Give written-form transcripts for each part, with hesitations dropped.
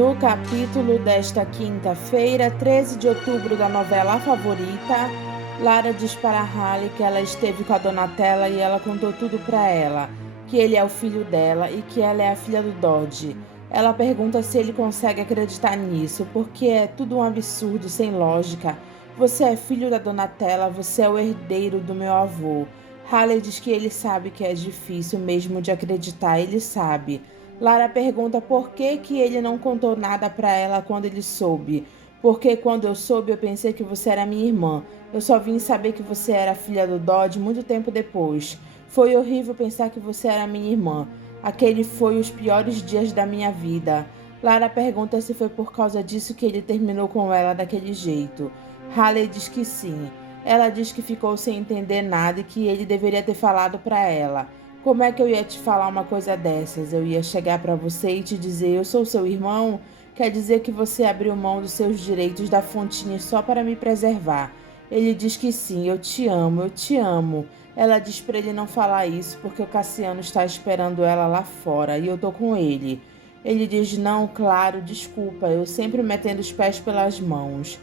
No capítulo desta quinta-feira, 13 de outubro da novela A Favorita, Lara diz para Halle que ela esteve com a Donatella e ela contou tudo para ela, que ele é o filho dela e que ela é a filha do Dodge. Ela pergunta se ele consegue acreditar nisso, porque é tudo um absurdo, sem lógica. Você é filho da Donatella, você é o herdeiro do meu avô. Halle diz que ele sabe que é difícil mesmo de acreditar, ele sabe. Lara pergunta por que ele não contou nada para ela quando ele soube. Porque quando eu soube eu pensei que você era minha irmã. Eu só vim saber que você era filha do Dodge muito tempo depois. Foi horrível pensar que você era minha irmã. Aquele foi os piores dias da minha vida. Lara pergunta se foi por causa disso que ele terminou com ela daquele jeito. Halle diz que sim. Ela diz que ficou sem entender nada e que ele deveria ter falado para ela. Como é que eu ia te falar uma coisa dessas? Eu ia chegar para você e te dizer, eu sou seu irmão? Quer dizer que você abriu mão dos seus direitos da Fontinha só para me preservar. Ele diz que sim, eu te amo, eu te amo. Ela diz para ele não falar isso porque o Cassiano está esperando ela lá fora e eu tô com ele. Ele diz, não, claro, desculpa, eu sempre metendo os pés pelas mãos.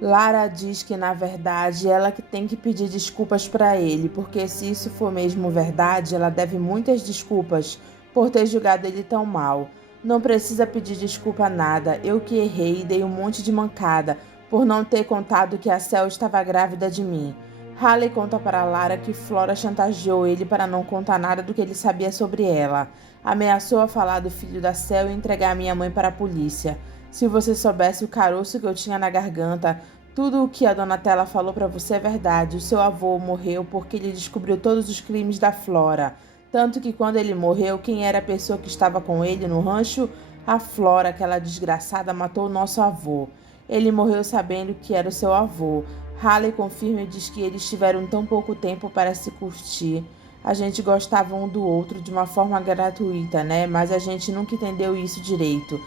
Lara diz que, na verdade, ela que tem que pedir desculpas para ele, porque se isso for mesmo verdade, ela deve muitas desculpas por ter julgado ele tão mal. Não precisa pedir desculpa a nada, eu que errei e dei um monte de mancada por não ter contado que a Cel estava grávida de mim. Halle conta para Lara que Flora chantageou ele para não contar nada do que ele sabia sobre ela. Ameaçou a falar do filho da Cel e entregar a minha mãe para a polícia. Se você soubesse o caroço que eu tinha na garganta, tudo o que a Donatella falou para você é verdade. O seu avô morreu porque ele descobriu todos os crimes da Flora. Tanto que quando ele morreu, quem era a pessoa que estava com ele no rancho? A Flora, aquela desgraçada, matou o nosso avô. Ele morreu sabendo que era o seu avô. Halle confirma e diz que eles tiveram tão pouco tempo para se curtir. A gente gostava um do outro de uma forma gratuita, né? Mas a gente nunca entendeu isso direito.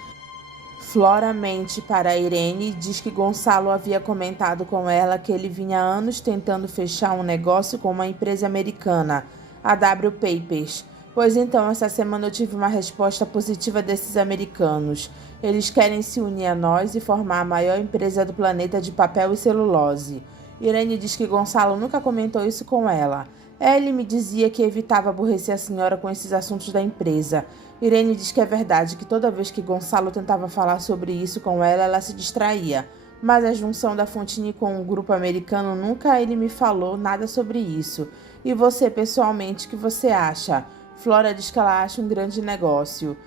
Flora mente para Irene e diz que Gonçalo havia comentado com ela que ele vinha há anos tentando fechar um negócio com uma empresa americana, a W Papers. Pois então, essa semana eu tive uma resposta positiva desses americanos. Eles querem se unir a nós e formar a maior empresa do planeta de papel e celulose. Irene diz que Gonçalo nunca comentou isso com ela. Ele me dizia que evitava aborrecer a senhora com esses assuntos da empresa. Irene diz que é verdade que toda vez que Gonçalo tentava falar sobre isso com ela, ela se distraía. Mas a junção da Fontini com o grupo americano nunca ele me falou nada sobre isso. E você, pessoalmente, o que você acha? Flora diz que ela acha um grande negócio.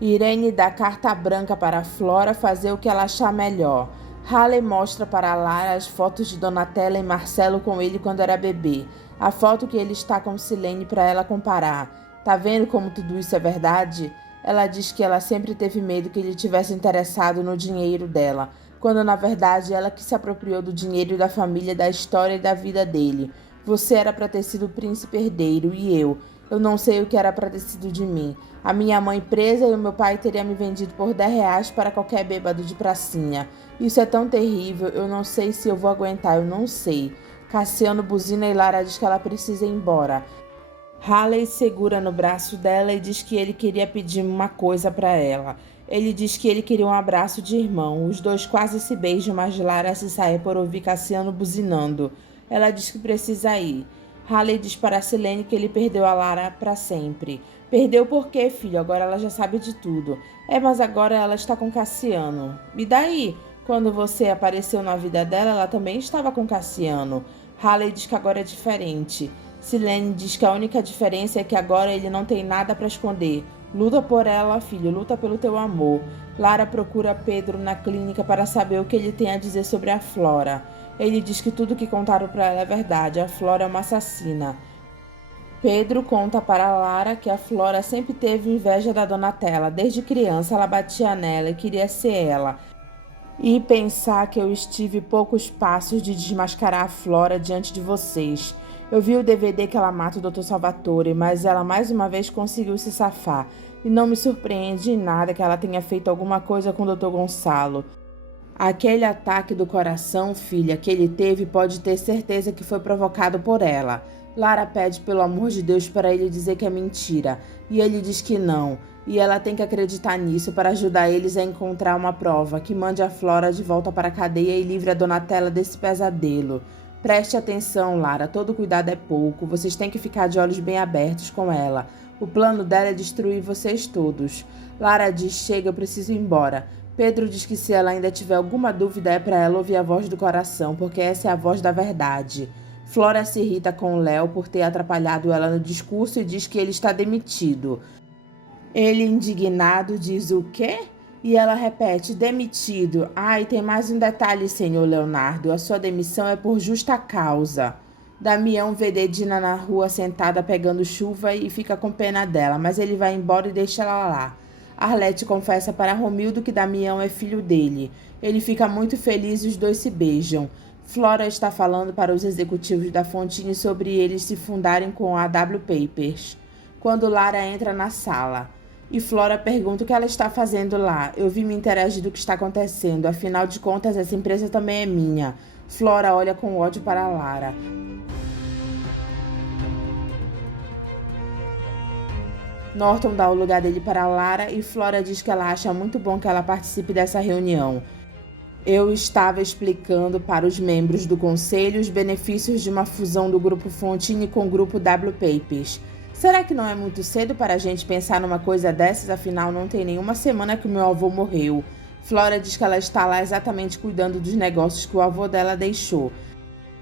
Irene dá carta branca para Flora fazer o que ela achar melhor. Halle mostra para Lara as fotos de Donatella e Marcelo com ele quando era bebê. A foto que ele está com Silene para ela comparar. Tá vendo como tudo isso é verdade? Ela diz que ela sempre teve medo que ele tivesse interessado no dinheiro dela, quando na verdade ela que se apropriou do dinheiro da família, da história e da vida dele. Você era para ter sido o príncipe herdeiro e eu não sei o que era para ter sido de mim. A minha mãe presa e o meu pai teria me vendido por R$ 10 para qualquer bêbado de pracinha. Isso é tão terrível, eu não sei se eu vou aguentar, eu não sei. Cassiano buzina e Lara diz que ela precisa ir embora. Halle segura no braço dela e diz que ele queria pedir uma coisa para ela. Ele diz que ele queria um abraço de irmão. Os dois quase se beijam, mas Lara se sai por ouvir Cassiano buzinando. Ela diz que precisa ir. Halle diz para Silene que ele perdeu a Lara para sempre. Perdeu por quê, filho? Agora ela já sabe de tudo. Mas agora ela está com Cassiano. E daí? Quando você apareceu na vida dela, ela também estava com Cassiano. Halle diz que agora é diferente. Silene diz que a única diferença é que agora ele não tem nada para esconder. Luta por ela, filho, luta pelo teu amor. Lara procura Pedro na clínica para saber o que ele tem a dizer sobre a Flora. Ele diz que tudo que contaram para ela é verdade, a Flora é uma assassina. Pedro conta para Lara que a Flora sempre teve inveja da Donatella. Desde criança ela batia nela e queria ser ela. E pensar que eu estive poucos passos de desmascarar a Flora diante de vocês. Eu vi o DVD que ela mata o Dr. Salvatore, mas ela mais uma vez conseguiu se safar. E não me surpreende em nada que ela tenha feito alguma coisa com o Dr. Gonçalo. Aquele ataque do coração, filha, que ele teve pode ter certeza que foi provocado por ela. Lara pede pelo amor de Deus para ele dizer que é mentira. E ele diz que não. E ela tem que acreditar nisso para ajudar eles a encontrar uma prova que mande a Flora de volta para a cadeia e livre a Donatella desse pesadelo. Preste atenção, Lara, todo cuidado é pouco, vocês têm que ficar de olhos bem abertos com ela. O plano dela é destruir vocês todos. Lara diz, chega, eu preciso ir embora. Pedro diz que se ela ainda tiver alguma dúvida é para ela ouvir a voz do coração, porque essa é a voz da verdade. Flora se irrita com o Léo por ter atrapalhado ela no discurso e diz que ele está demitido. Ele, indignado, diz o quê? E ela repete, demitido. Ah, e tem mais um detalhe, senhor Leonardo. A sua demissão é por justa causa. Damião vê Dedina na rua sentada pegando chuva e fica com pena dela, mas ele vai embora e deixa ela lá. Arlete confessa para Romildo que Damião é filho dele. Ele fica muito feliz e os dois se beijam. Flora está falando para os executivos da Fontine sobre eles se fundarem com a W Papers. Quando Lara entra na sala. E Flora pergunta o que ela está fazendo lá. Eu vim me interagir do que está acontecendo. Afinal de contas, essa empresa também é minha. Flora olha com ódio para Lara. Norton dá o lugar dele para Lara e Flora diz que ela acha muito bom que ela participe dessa reunião. Eu estava explicando para os membros do conselho os benefícios de uma fusão do Grupo Fontine com o Grupo W Papers. Será que não é muito cedo para a gente pensar numa coisa dessas? Afinal, não tem nenhuma semana que o meu avô morreu. Flora diz que ela está lá exatamente cuidando dos negócios que o avô dela deixou.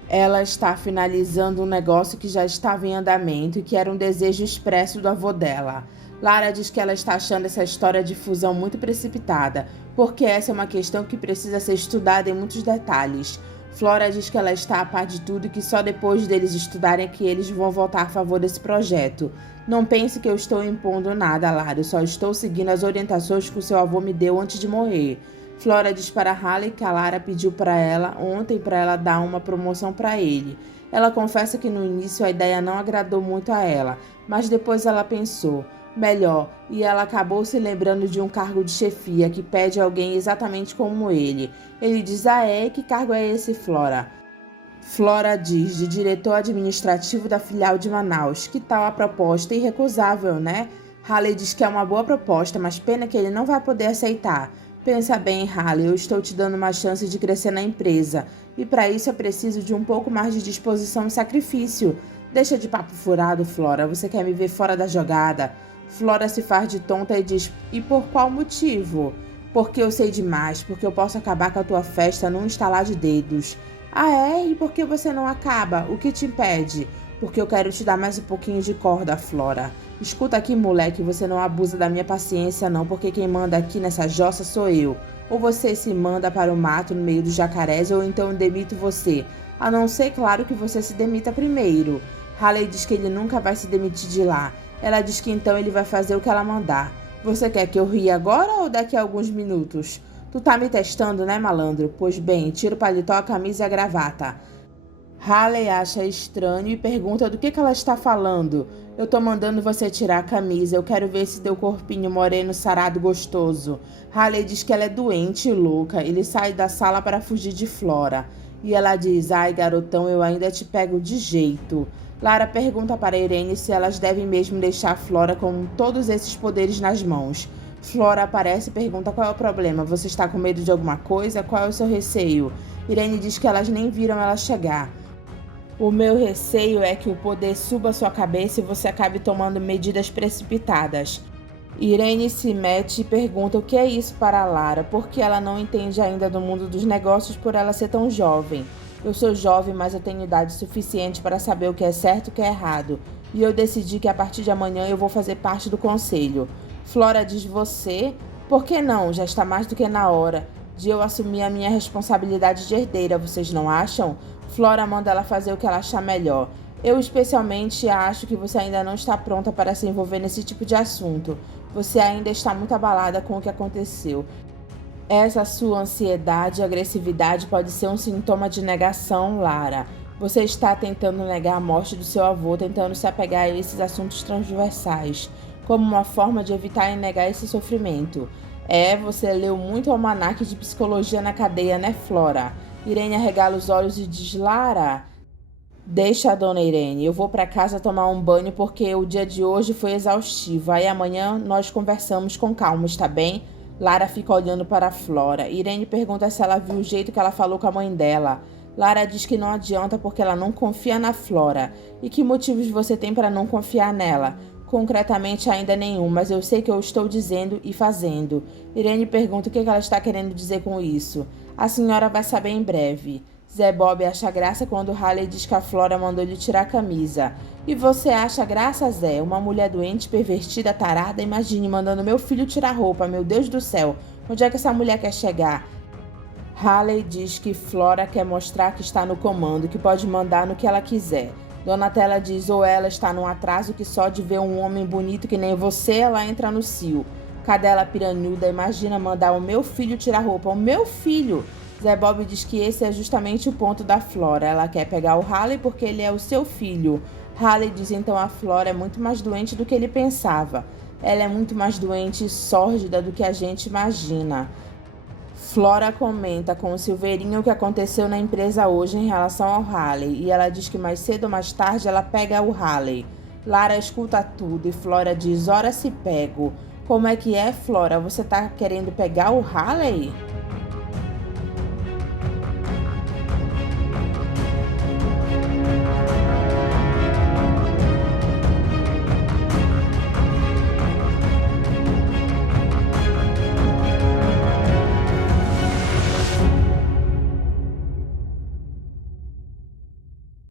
Ela está finalizando um negócio que já estava em andamento e que era um desejo expresso do avô dela. Lara diz que ela está achando essa história de fusão muito precipitada, porque essa é uma questão que precisa ser estudada em muitos detalhes. Flora diz que ela está a par de tudo e que só depois deles estudarem é que eles vão votar a favor desse projeto. Não pense que eu estou impondo nada, Lara, eu só estou seguindo as orientações que o seu avô me deu antes de morrer. Flora diz para Halley que a Lara pediu para ela ontem para ela dar uma promoção para ele. Ela confessa que no início a ideia não agradou muito a ela, mas depois ela pensou melhor e ela acabou se lembrando de um cargo de chefia que pede alguém exatamente como ele. Ele diz, que cargo é esse, Flora? Flora diz, de diretor administrativo da filial de Manaus. Que tal a proposta? Irrecusável, né? Halley diz que é uma boa proposta, mas pena que ele não vai poder aceitar. Pensa bem, Halley, eu estou te dando uma chance de crescer na empresa. E para isso é preciso de um pouco mais de disposição e sacrifício. Deixa de papo furado, Flora. Você quer me ver fora da jogada? Flora se faz de tonta e diz, e por qual motivo? Porque eu sei demais, porque eu posso acabar com a tua festa num estalar de dedos. Ah, é? E por que você não acaba? O que te impede? Porque eu quero te dar mais um pouquinho de corda, Flora. Escuta aqui, moleque, você não abusa da minha paciência não, porque quem manda aqui nessa jossa sou eu. Ou você se manda para o mato no meio dos jacarés, ou então eu demito você. A não ser, claro, que você se demita primeiro. Halley diz que ele nunca vai se demitir de lá. Ela diz que então ele vai fazer o que ela mandar. Você quer que eu rie agora ou daqui a alguns minutos? Tu tá me testando, né, malandro? Pois bem, tira o paletó, a camisa e a gravata. Halley acha estranho e pergunta do que ela está falando. Eu tô mandando você tirar a camisa, eu quero ver esse teu corpinho moreno, sarado, gostoso. Halley diz que ela é doente e louca. Ele sai da sala para fugir de Flora. E ela diz, ai garotão, eu ainda te pego de jeito. Lara pergunta para Irene se elas devem mesmo deixar Flora com todos esses poderes nas mãos. Flora aparece e pergunta qual é o problema. Você está com medo de alguma coisa? Qual é o seu receio? Irene diz que elas nem viram ela chegar. O meu receio é que o poder suba sua cabeça e você acabe tomando medidas precipitadas. Irene se mete e pergunta o que é isso para Lara, porque ela não entende ainda do mundo dos negócios por ela ser tão jovem. Eu sou jovem, mas eu tenho idade suficiente para saber o que é certo e o que é errado. E eu decidi que a partir de amanhã eu vou fazer parte do conselho. Flora diz, você? Por que não? Já está mais do que na hora de eu assumir a minha responsabilidade de herdeira, vocês não acham? Flora manda ela fazer o que ela achar melhor. Eu especialmente acho que você ainda não está pronta para se envolver nesse tipo de assunto. Você ainda está muito abalada com o que aconteceu. Essa sua ansiedade e agressividade pode ser um sintoma de negação, Lara. Você está tentando negar a morte do seu avô, tentando se apegar a esses assuntos transversais, como uma forma de evitar e negar esse sofrimento. Você leu muito almanaque de psicologia na cadeia, né, Flora? Irene arregala os olhos e diz, Lara, Deixa a dona Irene, eu vou para casa tomar um banho porque o dia de hoje foi exaustivo. Aí amanhã nós conversamos com calma, está bem? Lara fica olhando para a Flora. Irene pergunta se ela viu o jeito que ela falou com a mãe dela. Lara diz que não adianta porque ela não confia na Flora. E que motivos você tem para não confiar nela? Concretamente ainda nenhum, mas eu sei que eu estou dizendo e fazendo. Irene pergunta o que ela está querendo dizer com isso. A senhora vai saber em breve. Zé Bob acha graça quando Haley diz que a Flora mandou ele tirar a camisa. E você acha graça, Zé? Uma mulher doente, pervertida, tarada? Imagine mandando meu filho tirar roupa, meu Deus do céu. Onde é que essa mulher quer chegar? Haley diz que Flora quer mostrar que está no comando, que pode mandar no que ela quiser. Donatella diz ou ela está num atraso que só de ver um homem bonito que nem você, ela entra no cio. Cadela piranhuda imagina mandar o meu filho tirar roupa. O meu filho! Zé Bob diz que esse é justamente o ponto da Flora. Ela quer pegar o Haley porque ele é o seu filho. Haley diz então a Flora é muito mais doente do que ele pensava. Ela é muito mais doente e sórdida do que a gente imagina. Flora comenta com o Silveirinho o que aconteceu na empresa hoje em relação ao Haley, e ela diz que mais cedo ou mais tarde ela pega o Haley. Lara escuta tudo e Flora diz, ora se pego. Como é que é, Flora? Você tá querendo pegar o Haley?